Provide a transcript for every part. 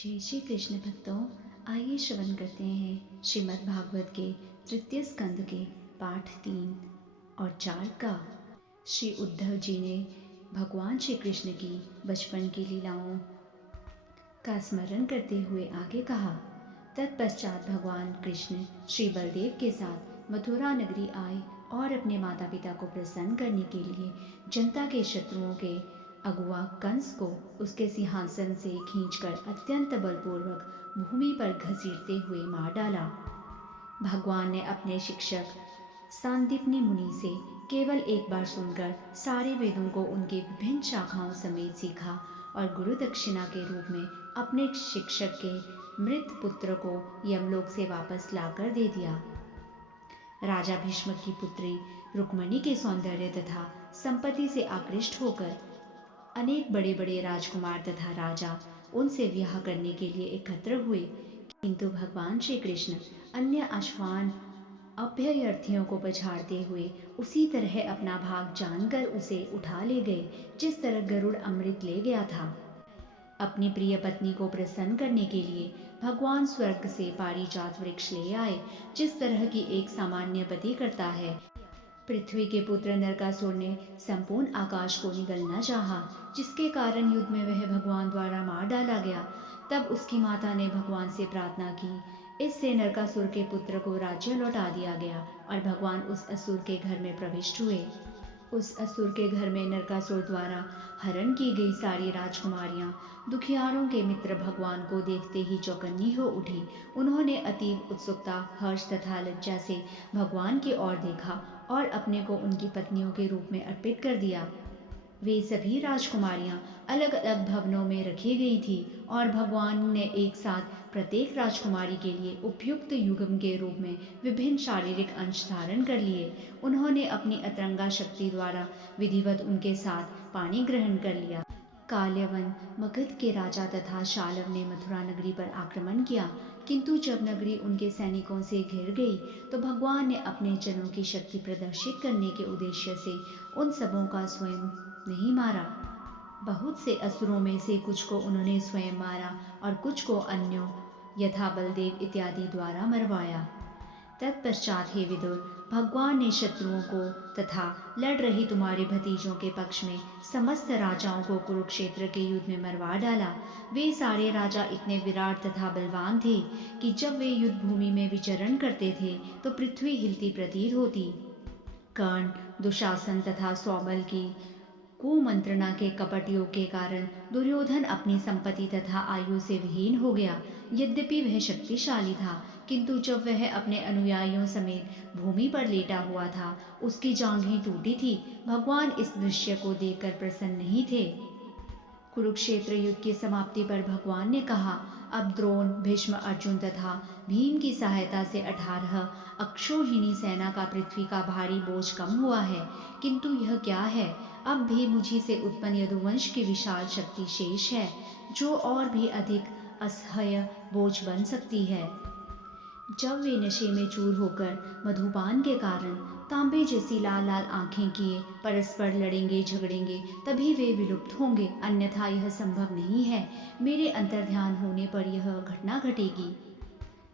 जय श्री कृष्ण भक्तों, आइए श्रवण करते हैं श्रीमद् भागवत के तृतीय स्कंद के पाठ 3 और 4 का। श्री उद्धव जी ने भगवान श्री कृष्ण की बचपन की लीलाओं का स्मरण करते हुए आगे कहा। तत्पश्चात भगवान कृष्ण श्री बलदेव के साथ मथुरा नगरी आए और अपने माता पिता को प्रसन्न करने के लिए जनता के शत्रुओं के अगुआ कंस को उसके सिंहासन से खींचकर अत्यंत बलपूर्वक भूमि पर घसीटते हुए मार डाला। भगवान ने अपने शिक्षक सांदीपनि मुनि से केवल एक बार सुनकर सारे वेदों को उनके विभिन्न शाखाओं समेत सीखा और गुरु दक्षिणा के रूप में अपने शिक्षक के मृत पुत्र को यमलोक से वापस लाकर दे दिया। राजा भीष्म की पुत्री रुक्मणी के सौंदर्य तथा संपत्ति से आकृष्ट होकर अनेक बड़े बड़े राजकुमार तथा राजा उनसे विवाह करने के लिए एकत्र हुए, किंतु भगवान श्री कृष्ण अन्य अश्वान अभ्यर्थियों को पछाड़ते हुए उसी तरह अपना भाग जानकर उसे उठा ले गए जिस तरह गरुड़ अमृत ले गया था। अपनी प्रिय पत्नी को प्रसन्न करने के लिए भगवान स्वर्ग से पारिजात वृक्ष ले आए, जिस तरह की एक सामान्य पति करता है। पृथ्वी के पुत्र नरकासुर ने संपूर्ण आकाश को निगलना चाहा, जिसके कारण युद्ध में वह भगवान द्वारा मार डाला गया। तब उसकी माता ने भगवान से प्रार्थना की, इससे नरकासुर के पुत्र को राज्य लौटा दिया गया और भगवान उस असुर के घर में प्रविष्ट हुए। उस असुर के घर में नरकासुर द्वारा हरण की गई सारी राजकुमारियां दुखियारों के मित्र भगवान को देखते ही चौकन्नी हो उठी। उन्होंने अतीव उत्सुकता, हर्ष तथा लज्जा से भगवान की ओर देखा और अपने को उनकी पत्नियों के रूप में अर्पित कर दिया। वे सभी राजकुमारियां अलग अलग भवनों में रखी गई थी और भगवान ने एक साथ प्रत्येक राजकुमारी के लिए उपयुक्त युगम के रूप में विभिन्न शारीरिक अंश धारण कर लिए। उन्होंने अपनी अतरंगा शक्ति द्वारा विधिवत उनके साथ पानी ग्रहण कर लिया। काल्यवन मगध के राजा तथा शालव ने मथुरा नगरी पर आक्रमण किया, किंतु जब नगरी उनके सैनिकों से घिर गई तो भगवान ने अपने जनों की शक्ति प्रदर्शित करने के उद्देश्य से उन सबों का स्वयं नहीं मारा। बहुत से असुरों में से कुछ को उन्होंने स्वयं मारा और कुछ को अन्यों यथा बलदेव इत्यादि द्वारा मरवाया। तत्पश्चात हे विदुर, भगवान ने शत्रुओं को तथा लड़ रही तुम्हारे भतीजों के पक्ष में समस्त राजाओं को कुरुक्षेत्र के युद्ध में मरवा डाला। वे सारे राजा इतने विराट तथा बलवान थे कि जब वे युद्ध भूमि में विचरण करते थे तो पृथ्वी हिलती प्रतीत होती। कर्ण, दुशासन तथा सौबल की कुमंत्रणा के कपट योग के कारण दुर्योधन अपनी संपत्ति तथा आयु से विहीन हो गया। यद्यपि वह शक्तिशाली था, किंतु जब वह अपने अनुयायियों समेत भूमि पर लेटा हुआ था, उसकी जांघें टूटी थी। भगवान इस दृश्य को देखकर प्रसन्न नहीं थे। कुरुक्षेत्र युद्ध की समाप्ति पर भगवान ने कहा, अब द्रोण, भीष्म, अर्जुन तथा भीम की सहायता से 18 अक्षौहिणी सेना का पृथ्वी का भारी बोझ कम हुआ है। किंतु यह क्या है, अब भी मुझी से उत्पन्न यदुवंश की विशाल शक्ति शेष है, जो और भी अधिक असह्य बोझ बन सकती है। जब वे नशे में चूर होकर मधुपान के कारण तांबे जैसी लाल लाल आंखें किए परस्पर लड़ेंगे झगड़ेंगे, तभी वे विलुप्त होंगे, अन्यथा यह संभव नहीं है। मेरे अंतर्ध्यान होने पर यह घटना घटेगी।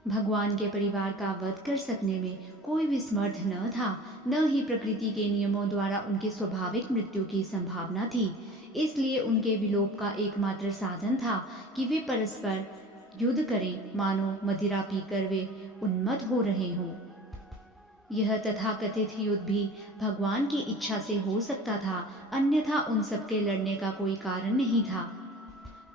भगवान के परिवार का वध कर सकने में कोई भी समर्थ न था, न ही प्रकृति के नियमों द्वारा उनकी स्वाभाविक मृत्यु की संभावना थी। इसलिए उनके विलोप का एकमात्र साधन था कि वे परस्पर युद्ध करें, मानो मदिरा पीकर वे उन्मत्त हो रहे हों। यह तथाकथित युद्ध भी भगवान की इच्छा से हो सकता था, अन्यथा उन सबके लड़ने का कोई कारण नहीं था।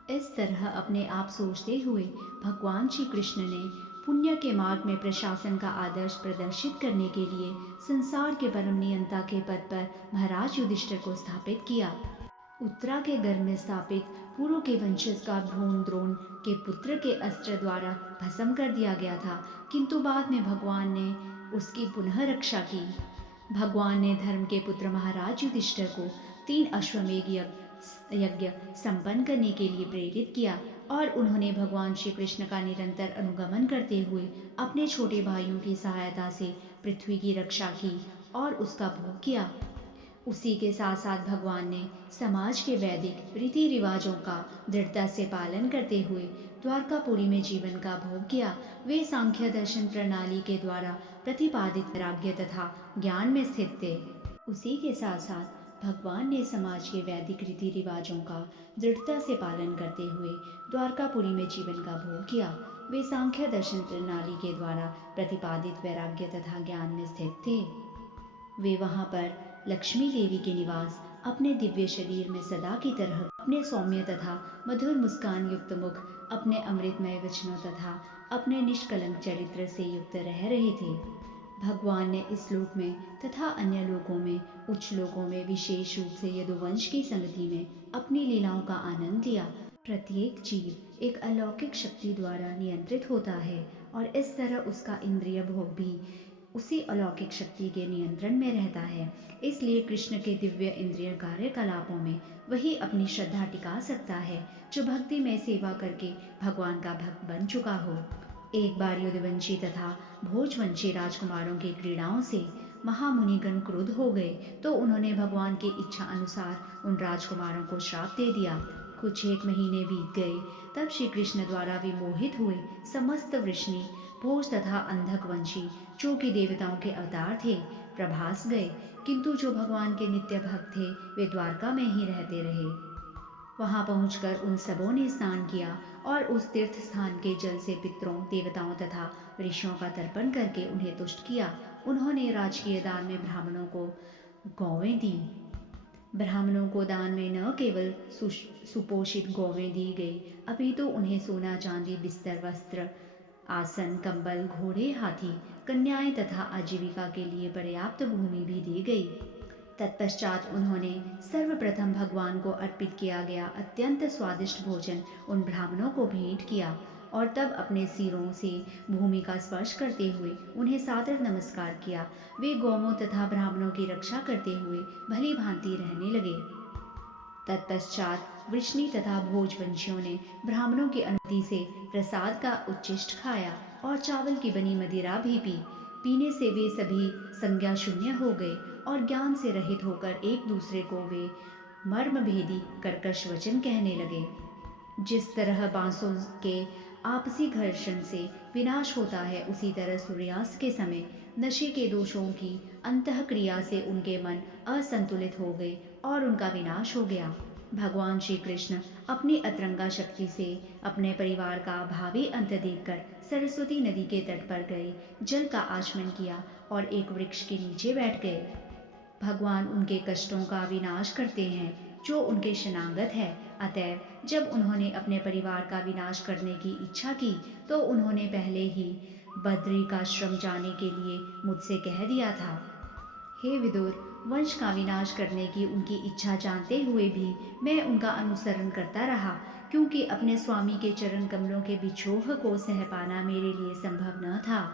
इस तरह अपने आप सोचते हुए भगवान श्री कृष्ण ने पुण्य के मार्ग में प्रशासन का आदर्श प्रदर्शित करने के लिए संसार के परम नियंता के पद पर महाराज युधिष्ठिर को स्थापित किया। उत्तरा के गर्भ में स्थापित पूर्व के वंशज का भ्रूण द्रोण के पुत्र के अस्त्र द्वारा भस्म कर दिया गया था, किंतु बाद में भगवान ने उसकी पुनः रक्षा की। भगवान ने धर्म के पुत्र महाराज युधिष्ठिर को 3 अश्वमेध यज्ञ संपन्न करने के लिए प्रेरित किया और उन्होंने भगवान श्री कृष्ण का निरंतर अनुगमन करते हुए अपने छोटे भाइयों की सहायता से पृथ्वी की रक्षा की और उसका भोग किया। उसी के साथ साथ भगवान ने समाज के वैदिक रीति रिवाजों का दृढ़ता से पालन करते हुए द्वारकापुरी में जीवन का भोग किया। वे सांख्य दर्शन प्रणाली के द्वारा प्रतिपादित वैराग्य तथा ज्ञान में स्थित थे। उसी के साथ साथ भगवान ने समाज के वैदिक रीति रिवाजों का दृढ़ता से पालन करते हुए द्वारकापुरी में जीवन का भोग किया। वे सांख्य दर्शन प्रणाली के द्वारा प्रतिपादित वैराग्य तथा ज्ञान में स्थित थे। वे वहां पर लक्ष्मी देवी के निवास, अपने दिव्य शरीर में सदा की तरह अपने सौम्य तथा मधुर मुस्कान युक्त मुख, अपने अमृतमय वचनों तथा अपने निष्कलंक चरित्र से युक्त रह रहे थे। भगवान ने इस लोक में तथा अन्य लोकों में, उच्च लोकों में, विशेष रूप से यदुवंश की संगति में अपनी लीलाओं का आनंद लिया। प्रत्येक जीव एक अलौकिक शक्ति द्वारा नियंत्रित होता है और इस तरह उसका इंद्रिय भोग भी उसी अलौकिक शक्ति के नियंत्रण में रहता है। इसलिए कृष्ण के दिव्य इंद्रिय कार्यकलापों में वही अपनी श्रद्धा टिका सकता है जो भक्ति में सेवा करके भगवान का भक्त बन चुका हो। एक बार यदुवंशी तथा भोजवंशी राजकुमारों की क्रीड़ाओं से महामुनिगण क्रुद्ध हो गए तो उन्होंने भगवान की इच्छा अनुसार उन राजकुमारों को श्राप दे दिया। कुछ 1 महीने बीत गए, तब श्री कृष्ण द्वारा विमोहित हुए समस्त वृष्णि, भोज तथा अंधक वंशी, जो कि देवताओं के अवतार थे, प्रभास गए, किंतु जो भगवान के नित्य भक्त थे वे द्वारका में ही रहते रहे। वहां पहुंचकर उन सबों ने स्नान किया और उस तीर्थ स्थान के जल से पितरों, देवताओं तथा ऋषियों का तर्पण करके उन्हें तुष्ट किया। उन्होंने राजकीय दान में ब्राह्मणों को गौवें दी। ब्राह्मणों को दान में न केवल सुपोषित गौवें दी गई, अपितु उन्हें सोना, चांदी, बिस्तर, वस्त्र, आसन, कंबल, घोड़े, हाथी, कन्याएं तथा आजीविका के लिए पर्याप्त भूमि भी दी गई। तत्पश्चात उन्होंने सर्वप्रथम भगवान को अर्पित किया गया अत्यंत स्वादिष्ट भोजन उन ब्राह्मणों को भेंट किया और तब अपने सिरों से भूमि का स्पर्श करते हुए उन्हें सादर नमस्कार किया। वे गौओं तथा ब्राह्मणों की रक्षा करते हुए भली भांति रहने लगे। तत्पश्चात वृष्णि तथा भोजवंशियों ने ब्राह्मणों की अनुमति से प्रसाद का उच्छिष्ट खाया और चावल की बनी मदिरा भी पी। पीने से वे सभी संज्ञा शून्य हो गए और ज्ञान से रहित होकर एक दूसरे को वे मर्मभेदी कर्कश वचन कहने लगे। जिस तरह बांसों के आपसी घर्षण से विनाश होता है, उसी तरह सूर्यास्त के समय नशे के दोषों की अंतःक्रिया से उनके मन असंतुलित हो गए और उनका विनाश हो गया। भगवान श्री कृष्ण अपनी अतरंगा शक्ति से अपने परिवार का भावी अंत देखकर सरस्वती नदी के तट पर गए, जल का आचमन किया और एक वृक्ष के नीचे बैठ गए। भगवान उनके कष्टों का विनाश करते हैं जो उनके शरणागत है। अतएव जब उन्होंने अपने परिवार का विनाश करने की इच्छा की तो उन्होंने पहले ही बद्रिकाश्रम जाने के लिए मुझसे कह दिया था। हे विदुर, वंश का विनाश करने की उनकी इच्छा जानते हुए भी मैं उनका अनुसरण करता रहा, क्योंकि अपने स्वामी के चरण कमलों के बिछोह को सह पाना मेरे लिए संभव न था।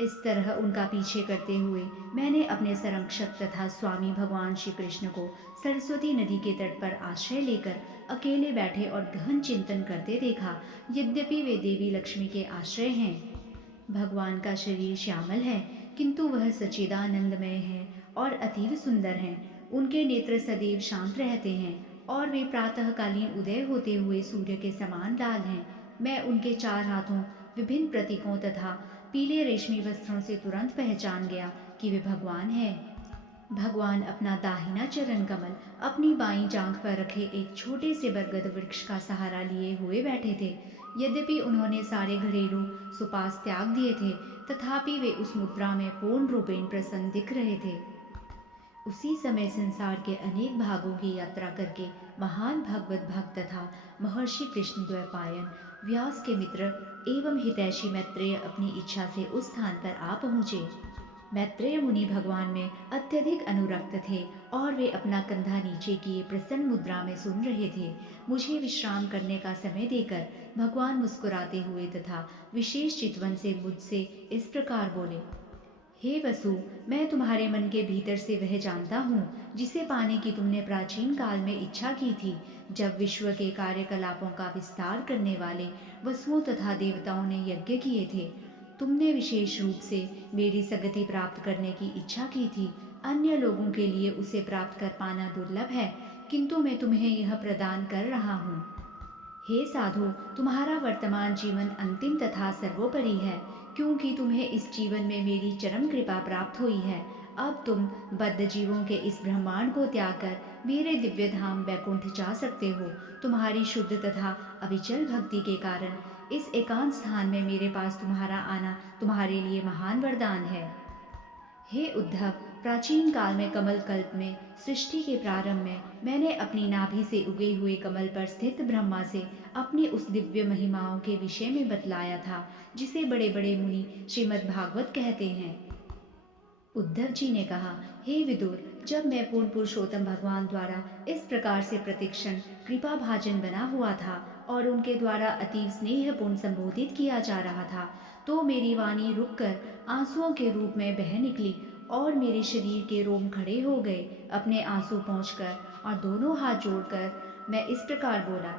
इस तरह उनका पीछे करते हुए मैंने अपने संरक्षक तथा स्वामी भगवान श्री कृष्ण को सरस्वती नदी के तट पर आश्रय लेकर अकेले बैठे और गहन चिंतन करते देखा। यद्यपि वे देवी लक्ष्मी के आश्रय हैं, भगवान का शरीर श्यामल है, किंतु वह सच्चिदानंदमय है और अतीव सुंदर हैं। उनके नेत्र सदैव शांत रहते हैं और वे प्रातःकालीन उदय होते हुए सूर्य के समान लाल हैं। मैं उनके 4 हाथों, विभिन्न प्रतीकों तथा पीले रेशमी वस्त्रों से तुरंत पहचान गया कि वे भगवान हैं। भगवान अपना दाहिना चरण कमल अपनी बाईं जांघ पर रखे एक छोटे से बरगद वृक्ष का सहारा लिए हुए बैठे थे। यद्यपि उन्होंने सारे घरेलू सुपास त्याग दिए थे, तथापि वे उस मुद्रा में पूर्ण रूपेण प्रसन्न दिख रहे थे। उसी समय संसार के अनेक भागों की यात्रा करके महान भगवत भक्त तथा महर्षि कृष्णद्वैपायन, व्यास के मित्र एवं हितैषी मैत्रेय अपनी इच्छा से उस स्थान पर आ पहुँचे। मैत्रेय मुनि भगवान में अत्यधिक अनुरक्त थे और वे अपना कंधा नीचे किए प्रसन्न मुद्रा में सुन रहे थे। मुझे विश्राम करने का समय देकर भगवान मुस्कुराते हुए तथा विशेष चितवन से मुझसे इस प्रकार बोले। हे वसु, मैं तुम्हारे मन के भीतर से वह जानता हूँ जिसे पाने की तुमने प्राचीन काल में इच्छा की थी, जब विश्व के कार्यकलापों का विस्तार करने वाले वसुओं तथा देवताओं ने यज्ञ किए थे। तुमने विशेष रूप से मेरी सगति प्राप्त करने की इच्छा की थी। अन्य लोगों के लिए उसे प्राप्त कर पाना दुर्लभ है, किंतु मैं तुम्हें यह प्रदान कर रहा हूँ। हे साधु, तुम्हारा वर्तमान जीवन अंतिम तथा सर्वोपरि है, क्योंकि तुम्हें इस जीवन में मेरी चरम कृपा प्राप्त हुई है। अब तुम बद्ध जीवों के इस ब्रह्मांड को त्याग कर मेरे दिव्य धाम वैकुंठ जा सकते हो। तुम्हारी शुद्ध तथा अविचल भक्ति के कारण इस एकांत स्थान में मेरे पास तुम्हारा आना तुम्हारे लिए महान वरदान है। हे उद्धव, प्राचीन काल में कमल कल्प में सृष्टि के प्रारंभ में मैंने अपनी नाभि से उगे हुए कमल पर स्थित ब्रह्मा से अपनी उस दिव्य महिमाओं के विषय में बतलाया था, जिसे बड़े बड़े मुनि श्रीमद् भागवत कहते हैं। उद्धव जी ने कहा, हे विदुर, जब मैं पूर्ण पुरुषोत्तम भगवान द्वारा इस प्रकार से प्रतिक्षण कृपा भाजन बना हुआ था और उनके द्वारा अतीव स्नेहपूर्ण संबोधित किया जा रहा था, तो मेरी वाणी रुककर आंसुओं के रूप में बह निकली और मेरे शरीर के रोम खड़े हो गए। अपने आंसू पोंछकर और दोनों हाथ जोड़कर मैं इस प्रकार बोला,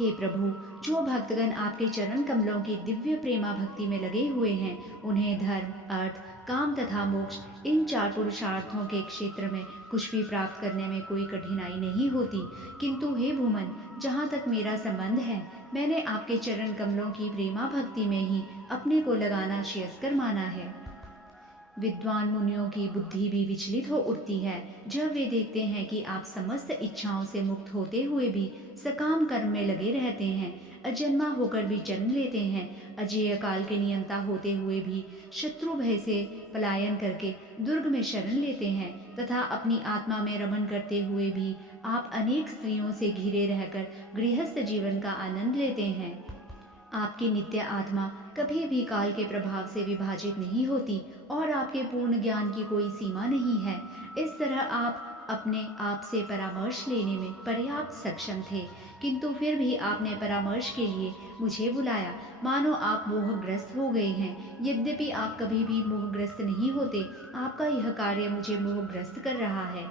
हे प्रभु, जो भक्तगण आपके चरण कमलों की दिव्य प्रेमा भक्ति में लगे हुए हैं, उन्हें धर्म, अर्थ, काम तथा मोक्ष इन 4 पुरुषार्थों के क्षेत्र में कुछ भी प्राप्त करने में कोई कठिनाई नहीं होती। किंतु हे भूमन, जहाँ तक मेरा संबंध है, मैंने आपके चरण कमलों की प्रेमा भक्ति में ही अपने को लगाना श्रेयस्कर माना है। विद्वान मुनियों की बुद्धि भी विचलित हो उठती है जब वे देखते हैं कि आप समस्त इच्छाओं से मुक्त होते हुए भी सकाम कर्म में लगे रहते हैं, अजन्मा होकर भी जन्म लेते हैं, अजेय काल के नियंता होते हुए भी शत्रु भय से पलायन करके दुर्ग में शरण लेते हैं, तथा अपनी आत्मा में रमण करते हुए भी आप अनेक स्त्रियों से घिरे रहकर गृहस्थ जीवन का आनंद लेते हैं। आपकी नित्य आत्मा कभी भी काल के प्रभाव से विभाजित नहीं होती और आपके पूर्ण ज्ञान की कोई सीमा नहीं है। इस तरह आप अपने आप से परामर्श लेने में पर्याप्त सक्षम थे, किंतु फिर भी आपने परामर्श के लिए मुझे बुलाया, मानो आप मोहग्रस्त हो गए हैं। यद्यपि आप कभी भी मोहग्रस्त नहीं होते, आपका यह कार्य मुझे मोहग्रस्त कर रहा है।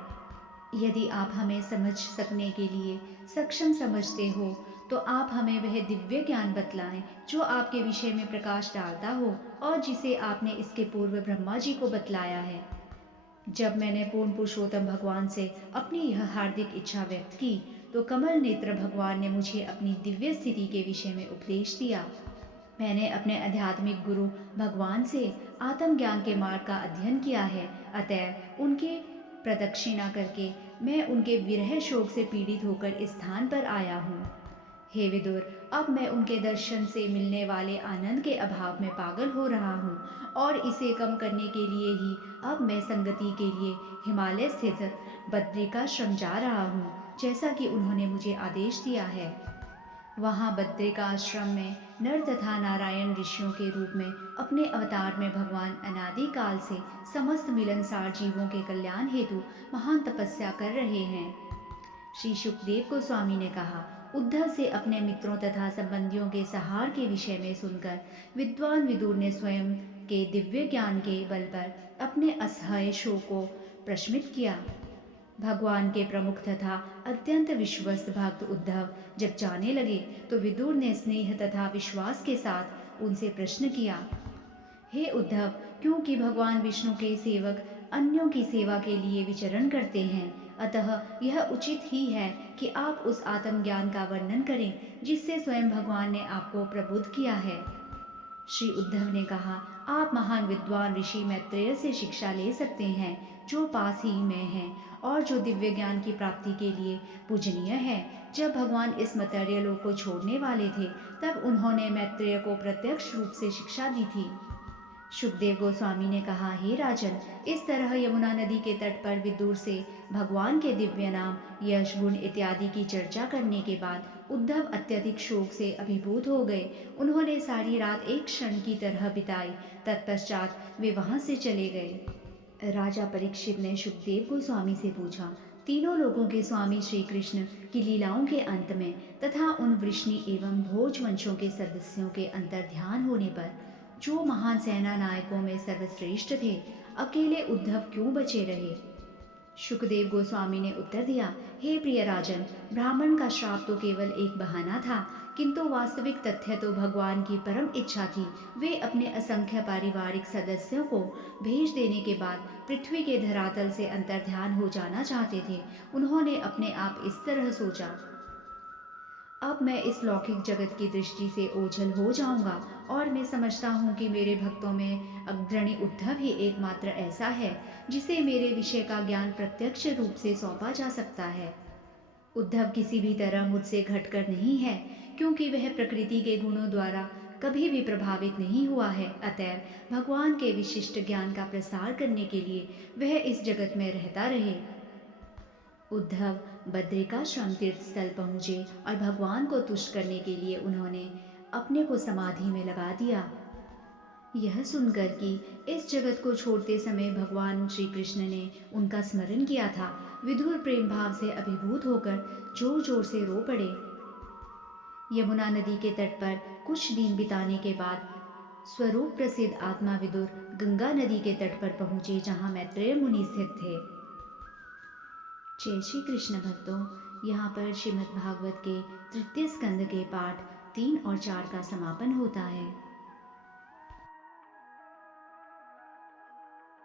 यदि आप हमें समझ सकने के लिए सक्षम समझते हो, तो आप हमें वह दिव्य ज्ञान बतलाएं जो आपके विषय में प्रकाश डालता हो और जिसे आपने इसके पूर्व ब्रह्मा जी को बतलाया है। जब मैंने पूर्ण पुरुषोत्तम भगवान से अपनी यह हार्दिक इच्छा व्यक्त की, तो कमल नेत्र भगवान ने मुझे अपनी दिव्य स्थिति के विषय में उपदेश दिया। मैंने अपने आध्यात्मिक गुरु भगवान से आत्मज्ञान के मार्ग का अध्ययन किया है, अतएव उनके प्रदक्षिणा करके मैं उनके विरह शोक से पीड़ित होकर इस स्थान पर आया हूँ। हे विदुर, अब मैं उनके दर्शन से मिलने वाले आनंद के अभाव में पागल हो रहा हूँ और इसे कम करने के लिए ही अब मैं संगति के लिए हिमालय स्थित बद्रिकाश्रम जा रहा हूँ, जैसा कि उन्होंने मुझे आदेश दिया है। वहाँ बद्रिकाश्रम में नर तथा नारायण ऋषियों के रूप में अपने अवतार में भगवान अनादि काल से समस्त मिलनसार जीवों के कल्याण हेतु महान तपस्या कर रहे हैं। श्री सुखदेव गोस्वामी ने कहा, उद्धव से अपने मित्रों तथा संबंधियों के सहार के विषय में सुनकर विद्वान विदुर ने स्वयं के दिव्य ज्ञान के बल पर अपने असह्य शोक को प्रशमित किया। भगवान के प्रमुख तथा अत्यंत विश्वस्त भक्त उद्धव जब जाने लगे, तो विदुर ने स्नेह तथा विश्वास के साथ उनसे प्रश्न किया, हे उद्धव, क्योंकि भगवान विष्णु के सेवक अन्यों की सेवा के लिए विचरण करते हैं, अतः यह उचित ही है कि आप उस आत्मज्ञान का वर्णन करें जिससे स्वयं भगवान ने आपको प्रबुद्ध किया है। श्री उद्धव ने कहा, आप महान विद्वान ऋषि मैत्रेय से शिक्षा ले सकते हैं, जो पास ही में है और जो दिव्य ज्ञान की प्राप्ति के लिए पूजनीय है। जब भगवान इस मर्त्य लोक को छोड़ने वाले थे, तब उन्होंने मैत्रेय को प्रत्यक्ष रूप से शिक्षा दी थी। सुखदेव गोस्वामी ने कहा, हे राजन, इस तरह यमुना नदी के तट पर विदुर से भगवान के दिव्य नाम, यश, गुण इत्यादि की चर्चा करने के बाद उद्धव अत्यधिक शोक से अभिभूत हो गए। उन्होंने सारी रात एक क्षण की तरह बिताई। तत्पश्चात वे वहां से चले गए। राजा परीक्षित ने सुखदेव गोस्वामी से पूछा, तीनों लोगों के स्वामी श्री कृष्ण की लीलाओं के अंत में तथा उन वृष्णि एवं भोज वंशों के सदस्यों के अंतर ध्यान होने पर जो महान सेना नायकों में सर्वश्रेष्ठ थे, अकेले उद्धव क्यों बचे रहे? सुखदेव गोस्वामी ने उत्तर दिया, हे प्रिय राजन, ब्राह्मण का श्राप तो केवल एक बहाना था, किंतु वास्तविक तथ्य तो भगवान की परम इच्छा थी। वे अपने असंख्य पारिवारिक सदस्यों को भेज देने के बाद पृथ्वी के धरातल से अंतर्ध्यान हो जाना चाहते थे। उन्होंने अपने आप इस तरह सोचा, अब मैं इस लौकिक जगत की दृष्टि से ओझल हो जाऊंगा और मैं समझता हूँ कि मेरे भक्तों में अग्रणी उद्धव ही एकमात्र ऐसा है जिसे मेरे विषय का ज्ञान प्रत्यक्ष रूप से सौंपा जा सकता है। उद्धव किसी भी तरह मुझसे घटकर नहीं है, क्योंकि वह प्रकृति के गुणों द्वारा कभी भी प्रभावित नहीं हुआ है। अतएव भगवान के विशिष्ट ज्ञान का प्रसार करने के लिए वह इस जगत में रहता रहे। उद्धव बद्रिकाश्रम तीर्थ स्थल पहुंचे और भगवान को तुष्ट करने के लिए उन्होंने अपने को समाधि में लगा दिया। यह सुनकर कि इस जगत को छोड़ते समय भगवान श्री कृष्ण ने उनका स्मरण किया था, विदुर प्रेम भाव से अभिभूत होकर जोर जोर से रो पड़े। यमुना नदी के तट पर कुछ दिन बिताने के बाद स्वरूप प्रसिद्ध आत्मा विदुर गंगा नदी के तट पर पहुंचे, जहां मैत्रेय मुनि स्थित थे। जय श्री कृष्ण भक्तों, यहाँ पर श्रीमद् भागवत के तृतीय स्कंद के पाठ 3 और 4 का समापन होता है।